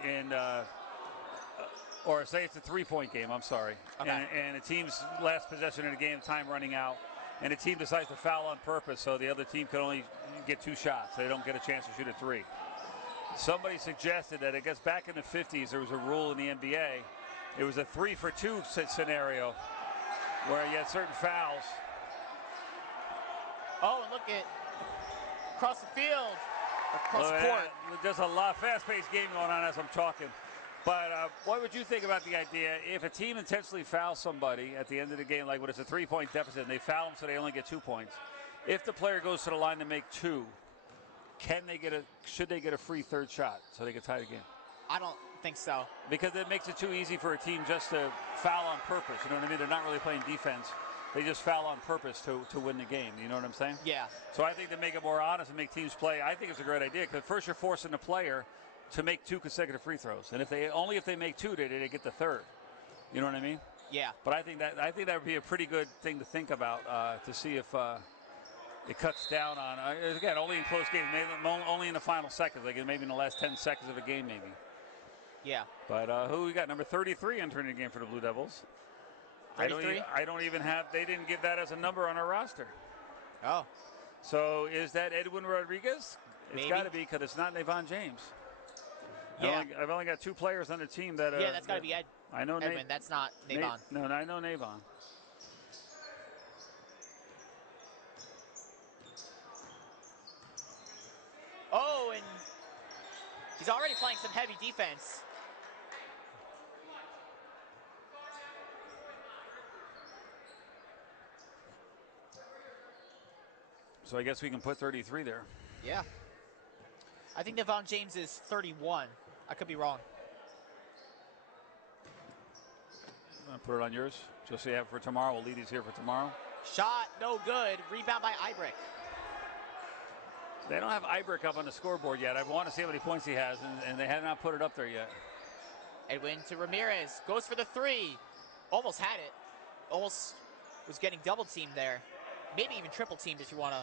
or say it's a 3-point game, I'm sorry, okay. and the team's last possession in the game, time running out, and the team decides to foul on purpose so the other team can only get 2 shots. They don't get a chance to shoot a 3. Somebody suggested that, I guess back in the 50s, there was a rule in the NBA. It was a 3-for-2 scenario where you had certain fouls. Oh, and look at across the field, across the court. There's a lot fast-paced game going on as I'm talking. But what would you think about the idea if a team intentionally fouls somebody at the end of the game, like when it's a 3-point deficit, and they foul them so they only get 2 points? If the player goes to the line to make 2, should they get a free third shot so they can tie the game? I don't think so. Because it makes it too easy for a team just to foul on purpose. You know what I mean? They're not really playing defense. They just foul on purpose to win the game. You know what I'm saying? Yeah. So I think to make it more honest and make teams play, I think it's a great idea because first you're forcing the player to make 2 consecutive free throws, and if they make 2, they get the third. You know what I mean? Yeah. But I think that would be a pretty good thing to think about to see if it cuts down on again only in close games, maybe only in the final seconds, like maybe in the last 10 seconds of a game, maybe. Yeah. But who we got? Number 33 entering the game for the Blue Devils. 33? I don't even have. They didn't give that as a number on our roster. Oh. So is that Edwin Rodriguez? It's Maybe. got to be because it's not Navon James. Yeah. I've only got 2 players on the team that. Yeah, that's got to be Ed. I know Edwin. That's not Navon. No, I know Navon. Oh, and he's already playing some heavy defense. So I guess we can put 33 there. Yeah. I think Navon James is 31. I could be wrong. Put it on yours, just so you have it for tomorrow. We'll leave these here for tomorrow. Shot, no good. Rebound by Ibrick. They don't have Ibrick up on the scoreboard yet. I want to see how many points he has, and they have not put it up there yet. Edwin to Ramirez. Goes for the 3. Almost had it. Almost was getting double teamed there. Maybe even triple teamed if you want to.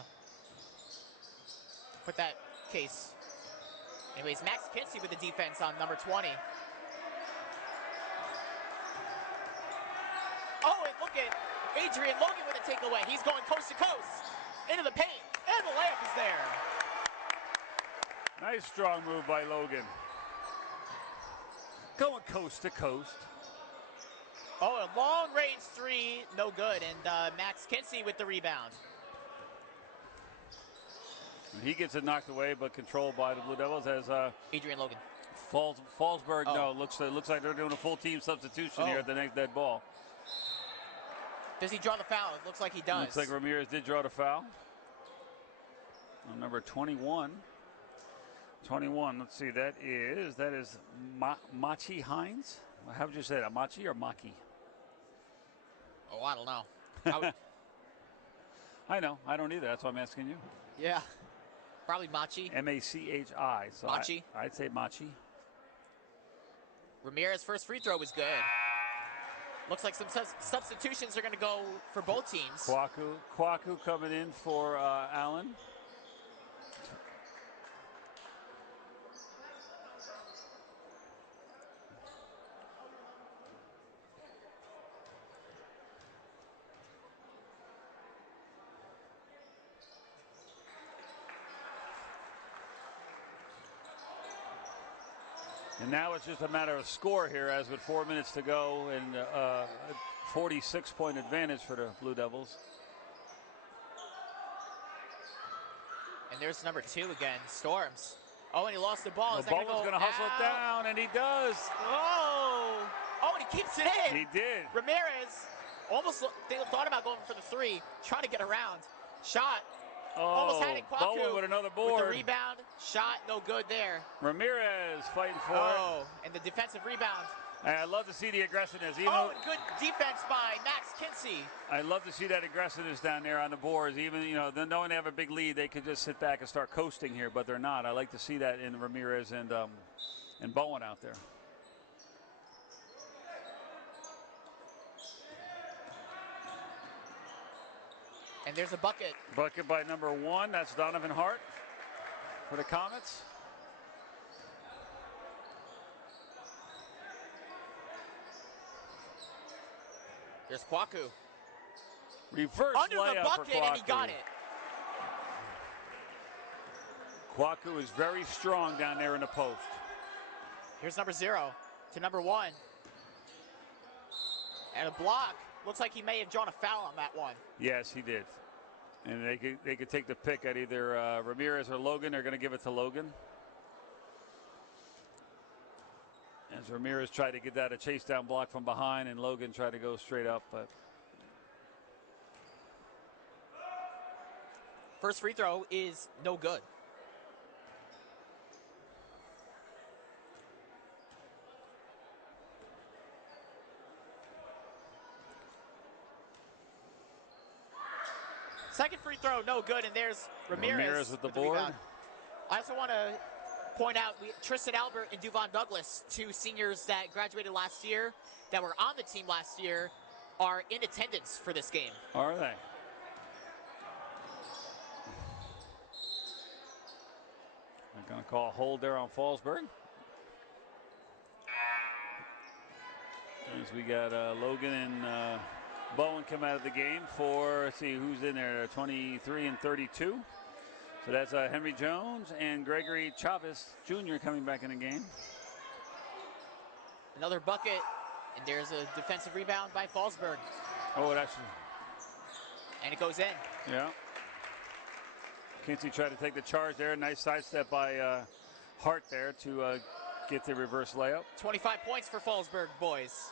with that case. Anyways, Max Kinsey with the defense on number 20. Oh, and look at Adrian Logan with a takeaway. He's going coast to coast into the paint, and the layup is there. Nice strong move by Logan. Going coast to coast. Oh, a long range three, no good. And Max Kinsey with the rebound. He gets it knocked away, but controlled by the Blue Devils as Adrian Logan. Fallsburg. Oh. No, looks like they're doing a full team substitution here at the next dead ball. Does he draw the foul? It looks like he does. Looks like Ramirez did draw the foul. On number 21. 21. Let's see. That is Machi Hines. How would you say that? Machi or Maki? Oh, I don't know. I know. I don't either. That's why I'm asking you. Yeah. Probably Machi. Machi. So Machi. I'd say Machi. Ramirez's first free throw was good. Looks like some substitutions are going to go for both teams. Kwaku coming in for Allen. And now it's just a matter of score here, as with 4 minutes to go, and a 46-point advantage for the Blue Devils. And there's number 2 again, Storms. Oh, and he lost the ball. The ball was going to hustle it down, and he does. Oh, and he keeps it in. He did. Ramirez almost thought about going for the 3, trying to get around. Shot. Almost had it. Bowen with another board. With the rebound. Shot, no good there. Ramirez fighting for it. Oh, and the defensive rebound. I love to see the aggressiveness. And good defense by Max Kinsey. I love to see that aggressiveness down there on the boards. Even, knowing they have a big lead, they could just sit back and start coasting here, but they're not. I like to see that in Ramirez and Bowen out there. And there's a bucket. Bucket by number 1. That's Donovan Hart for the Comets. There's Kwaku. Reverse under layup the bucket, for Kwaku. and he got it. Kwaku is very strong down there in the post. Here's number 0 to number 1. And a block. Looks like he may have drawn a foul on that one. Yes, he did. And they could take the pick at either Ramirez or Logan. They're going to give it to Logan. As Ramirez tried to get that a chase down block from behind, and Logan tried to go straight up, but first free throw is no good. Second free throw, no good, and there's Ramirez with the board. Rebound. I also want to point out Tristan Albert and Duvon Douglas, 2 seniors that graduated last year, that were on the team last year, are in attendance for this game. Are they? They're going to call a hold there on Fallsburg. As we got Logan and Bowen come out of the game for, let's see who's in there, 23 and 32. So that's Henry Jones and Gregory Chavez Jr. coming back in the game. Another bucket, and there's a defensive rebound by Fallsburg. Oh, it actually. And it goes in. Yeah. Kinsey tried to take the charge there. Nice sidestep by Hart there to get the reverse layup. 25 points for Fallsburg, boys.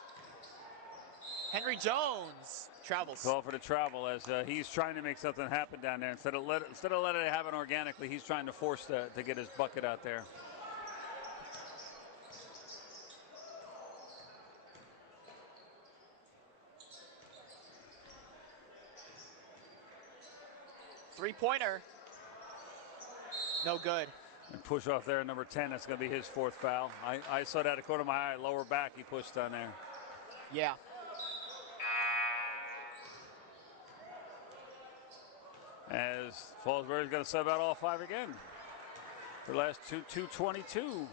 Henry Jones travels. Call for the travel as he's trying to make something happen down there. Instead of letting it happen organically, he's trying to force to get his bucket out there. Three-pointer. No good. And push off there, number 10. That's going to be his 4th foul. I saw that at the corner of my eye, lower back. He pushed down there. Yeah. As Fallsburg is going to sub out all 5 again. Her last two, 222.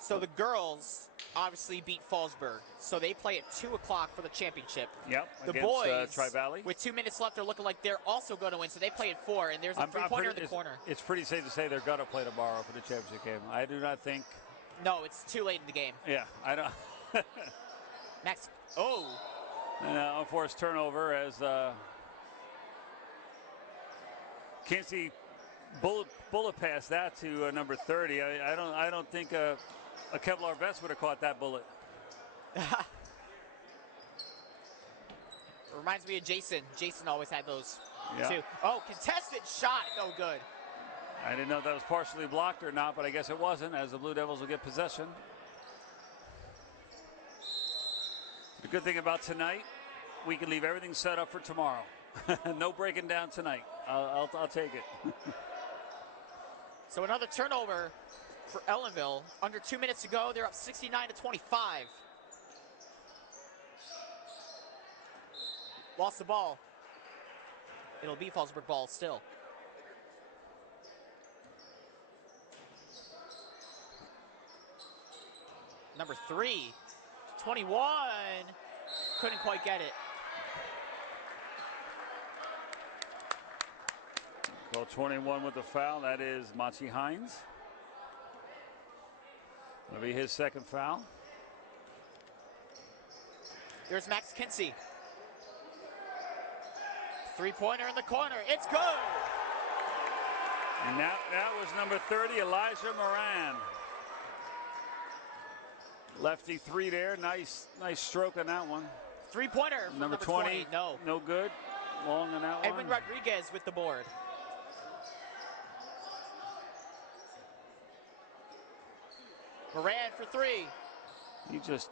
So the girls obviously beat Fallsburg. So they play at 2 o'clock for the championship. Yep. The against, boys, Tri-Valley. with 2 minutes left, are looking like they're also going to win. So they play at 4, and there's a three-pointer in the corner. It's pretty safe to say they're going to play tomorrow for the championship game. I do not think. No, it's too late in the game. Yeah, I don't. Max. Oh. And unforced turnover as Kinsey bullet passed that to number 30. I don't think a Kevlar vest would have caught that bullet. Reminds me of Jason. Jason always had those Yeah. too. Oh, contested shot, no good. I didn't know if that was partially blocked or not, but I guess it wasn't, as the Blue Devils will get possession. The good thing about tonight, we can leave everything set up for tomorrow. No breaking down tonight. I'll take it. So another turnover for Ellenville. Under 2 minutes to go, they're up 69-25. Lost the ball. It'll be Fallsburg ball still. Number 3, 21. Couldn't quite get it. Well, 21 with the foul. That is Monty Hines. That'll be his second foul. There's Max Kinsey. Three-pointer in the corner. It's good. And that was number 30, Elijah Moran. Lefty 3 there. Nice stroke on that one. Three-pointer from number 20. No. No good. Long on that Edwin one. Rodriguez with the board. Moran for 3. He just.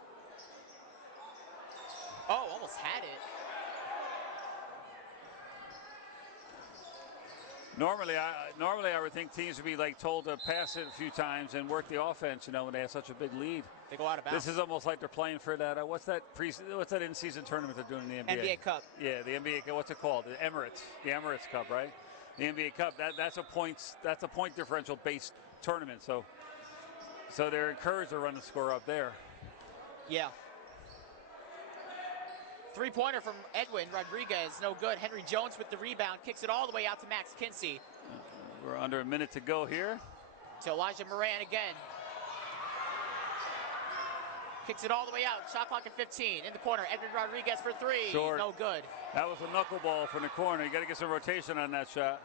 Oh, almost had it. Normally I would think teams would be like told to pass it a few times and work the offense, you know, when they have such a big lead. They go out of bounds. This is almost like they're playing for that. What's that in-season tournament they're doing in the NBA? NBA Cup. Yeah, the NBA Cup. What's it called? The Emirates Cup, right? The NBA Cup. That's a point differential based tournament. So they're encouraged to run the score up there. Yeah. Three-pointer from Edwin Rodriguez, no good. Henry Jones with the rebound, kicks it all the way out to Max Kinsey. We're under a minute to go here. To Elijah Moran again. Kicks it all the way out. Shot clock at 15. In the corner, Edwin Rodriguez for 3. Short. No good. That was a knuckleball from the corner. You got to get some rotation on that shot.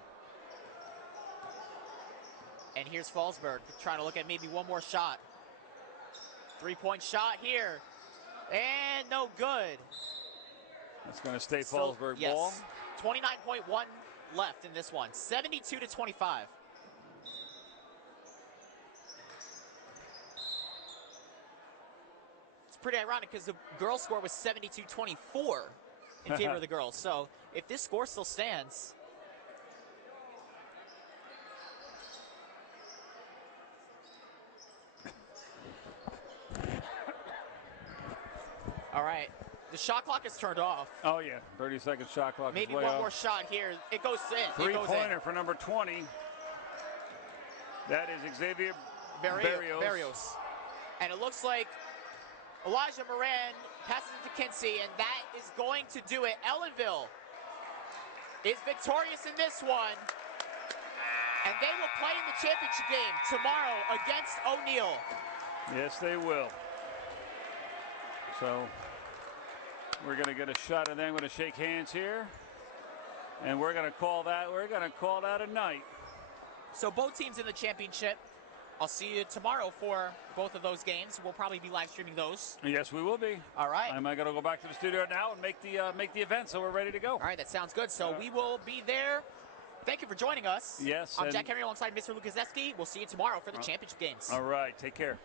And here's Fallsburg trying to look at maybe one more shot. Three-point shot here. And no good. It's going to stay Fallsburg ball. 29.1 left in this one. 72-25. It's pretty ironic because the girls' score was 72-24 in favor of the girls. So if this score still stands. All right. The shot clock is turned off. Oh, yeah. 30-second shot clock. Maybe is way one off. more shot here. It goes in. Three-pointer for number 20. That is Xavier Barrios. And it looks like Elijah Moran passes it to Kinsey, and that is going to do it. Ellenville is victorious in this one. And they will play in the championship game tomorrow against O'Neill. Yes, they will. So we're going to get a shot, and then we're going to shake hands here, and we're going to call that a night. So both teams in the championship. I'll see you tomorrow for both of those games. We'll probably be live streaming those. Yes, we will be. All right. I'm going to go back to the studio now and make the event, so we're ready to go. All right, that sounds good. So we will be there. Thank you for joining us. Yes. I'm Jack Henry alongside Mr. Lukaseski. We'll see you tomorrow for the championship games. All right. Take care.